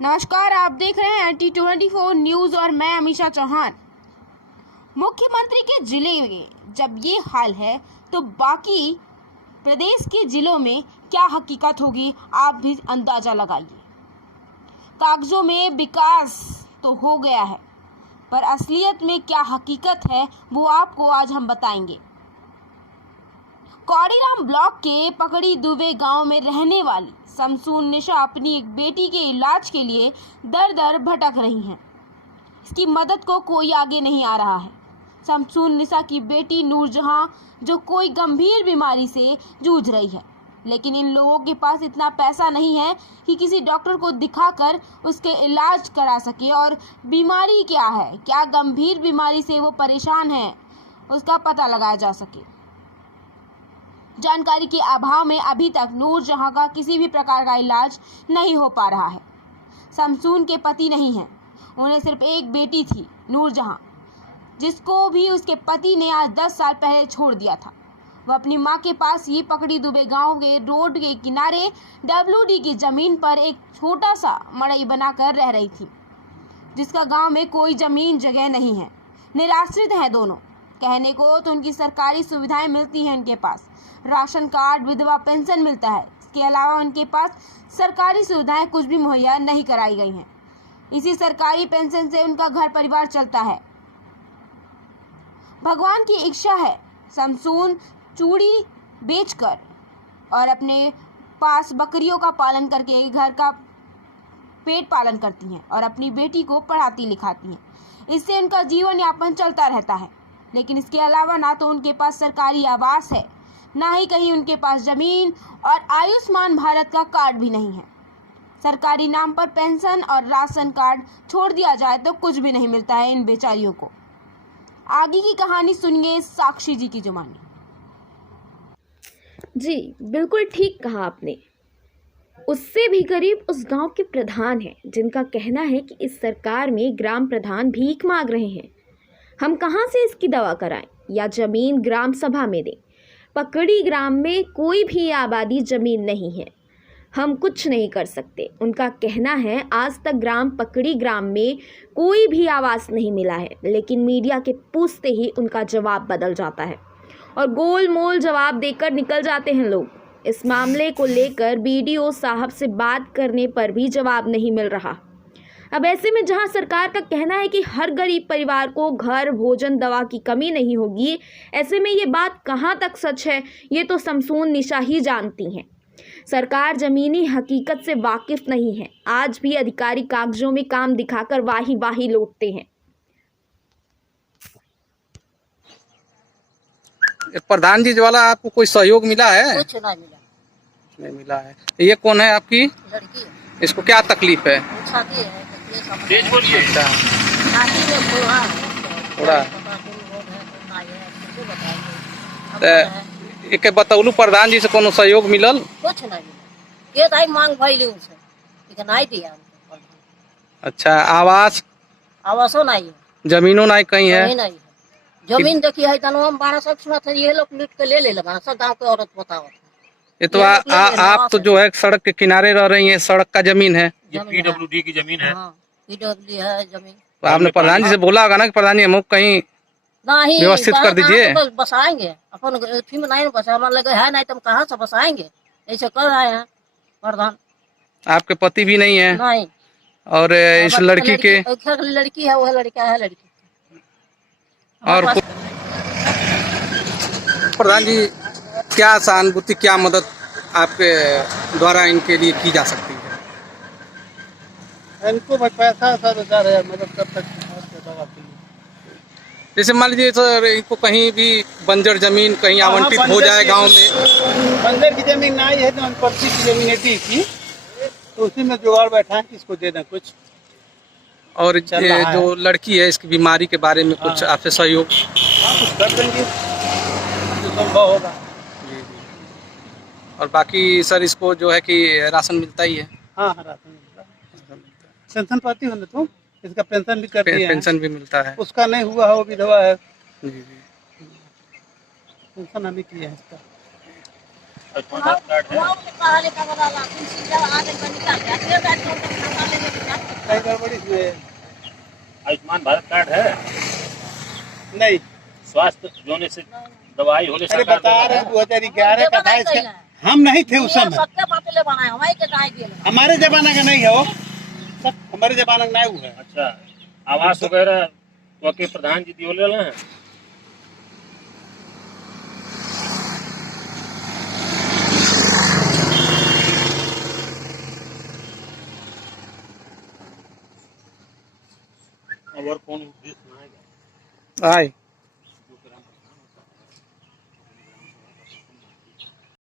नमस्कार, आप देख रहे हैं T24 न्यूज और मैं अमीषा चौहान। मुख्यमंत्री के जिले में जब ये हाल है तो बाकी प्रदेश के जिलों में क्या हकीकत होगी, आप भी अंदाजा लगाइए। कागजों में विकास तो हो गया है, पर असलियत में क्या हकीकत है वो आपको आज हम बताएंगे। कौड़ीराम ब्लॉक के पकड़ी दुबे गांव में रहने वाली शमसून निशा अपनी एक बेटी के इलाज के लिए दर दर भटक रही हैं। इसकी मदद को कोई आगे नहीं आ रहा है। शमसून निशा की बेटी नूरजहां जो कोई गंभीर बीमारी से जूझ रही है, लेकिन इन लोगों के पास इतना पैसा नहीं है कि किसी डॉक्टर को दिखाकर उसके इलाज करा सके और बीमारी क्या है, क्या गंभीर बीमारी से वो परेशान है, उसका पता लगाया जा सके। जानकारी के अभाव में अभी तक नूरजहां का किसी भी प्रकार का इलाज नहीं हो पा रहा है। शमसून के पति नहीं हैं, उन्हें सिर्फ एक बेटी थी नूरजहां, जिसको भी उसके पति ने आज 10 साल पहले छोड़ दिया था। वह अपनी मां के पास ही पकड़ी दुबे गांव के रोड के किनारे WD की जमीन पर एक छोटा सा मड़ई बनाकर रह रही थी, जिसका गांव में कोई जमीन जगह नहीं है। निराश्रित हैं दोनों। कहने को तो उनकी सरकारी सुविधाएं मिलती हैं, उनके पास राशन कार्ड, विधवा पेंशन मिलता है। इसके अलावा उनके पास सरकारी सुविधाएं कुछ भी मुहैया नहीं कराई गई हैं। इसी सरकारी पेंशन से उनका घर परिवार चलता है। भगवान की इच्छा है, शमसून चूड़ी बेचकर और अपने पास बकरियों का पालन करके घर का पेट पालन करती हैं और अपनी बेटी को पढ़ाती लिखाती हैं। इससे उनका जीवन यापन चलता रहता है। लेकिन इसके अलावा ना तो उनके पास सरकारी आवास है, ना ही कहीं उनके पास जमीन और आयुष्मान भारत का कार्ड भी नहीं है। सरकारी नाम पर पेंशन और राशन कार्ड छोड़ दिया जाए तो कुछ भी नहीं मिलता है इन बेचारियों को। आगे की कहानी सुनिए साक्षी जी की जुबानी। जी बिल्कुल ठीक कहा आपने। उससे भी करीब उस गांव के प्रधान हैं, जिनका कहना है कि इस सरकार में ग्राम प्रधान भीख मांग रहे हैं। हम कहां से इसकी दवा कराएं या जमीन ग्राम सभा में दें। पकड़ी ग्राम में कोई भी आबादी जमीन नहीं है, हम कुछ नहीं कर सकते। उनका कहना है आज तक ग्राम पकड़ी ग्राम में कोई भी आवास नहीं मिला है, लेकिन मीडिया के पूछते ही उनका जवाब बदल जाता है और गोल मोल जवाब देकर निकल जाते हैं लोग। इस मामले को लेकर BDO साहब से बात करने पर भी जवाब नहीं मिल रहा। अब ऐसे में जहां सरकार का कहना है कि हर गरीब परिवार को घर, भोजन, दवा की कमी नहीं होगी, ऐसे में ये बात कहां तक सच है ये तो शमसून निशा ही जानती हैं। सरकार जमीनी हकीकत से वाकिफ नहीं है। आज भी अधिकारी कागजों में काम दिखाकर वाही वाही लौटते हैं। प्रधान जी वाला आपको कोई सहयोग मिला है? कुछ नहीं मिला है। ये कौन है आपकी लड़की है। इसको क्या तकलीफ है? शादी है, तेज बोलिए। थोड़ा एक बतौलू प्रधान जी से कोनो सहयोग मिलल? कुछ नहीं मिला। ये दाई मांग भइली उनसे, लेकिन नहीं दिया उनको। अच्छा, आवास आवासो नहीं है, जमीनों नहीं कहीं है? नहीं है। जमीन देखिए है तनो हम 12 सब सुना था, ये लोग लूट के ले लेगा सब गांव के औरत बताओ। ये तो आप तो जो है सड़क के किनारे रह रही हैं, सड़क का जमीन है। ये PWD की जमीन है। PWD है जमीन। तो आपने प्रधान जी से बोला होगा ना कि प्रधान जी हम कहीं नहीं व्यवस्थित कर दीजिए। तो बसाएंगे अपन थी में नहीं बसा, हमारे लगे है नहीं तो हम कहाँ से बसाएंगे। ऐसे कर रहे हैं प्रधान। आपके पति भी नहीं है? नहीं। और इस लड़की के लड़की है, वह लड़का है लड़की। और प्रधान जी क्या सहानुभूति, क्या मदद आपके द्वारा इनके लिए की जा सकती है? इनको पैसा 7,000 मदद कर सकते हैं दवा के लिए। जैसे मान लीजिए सर, इनको कहीं भी बंजर जमीन कहीं आवंटित हो जाए गांव में। बंजर की जमीन नहीं है तो पर्ची की जमीन थी, तो उसी में जुगाड़ बैठा है कि इसको दे दें कुछ। और ये जो लड़की है इसकी बीमारी के बारे में कुछ आपसे सहयोग कुछ कर देंगे जो संभव होगा। जी। और बाकी सर इसको जो है कि राशन मिलता ही है? हाँ राशन मिलता है। पेंशन पाती हो ना तुम? इसका पेंशन भी कर दिया है। पेंशन भी मिलता है? उसका नहीं हुआ है, वो विधवा है। जी। पेंशन हमें किया है इसका। कार्ड है। इसमें आयुष्मान भारत कार्ड है? नहीं। स्वास्थ्य जोने से दवाई होने अरे सरकार बता दे रहे रहा है। 2011 का था इसका। हम नहीं थे उस समय, सबके पातिले बनाए हमारे के काहे दिए हमारे जमाना का नहीं है वो, सब हमारे जमाना का नहीं हुआ है। अच्छा, आवास वगैरह तो के प्रधान जी दियो ले हैं। और कौन आए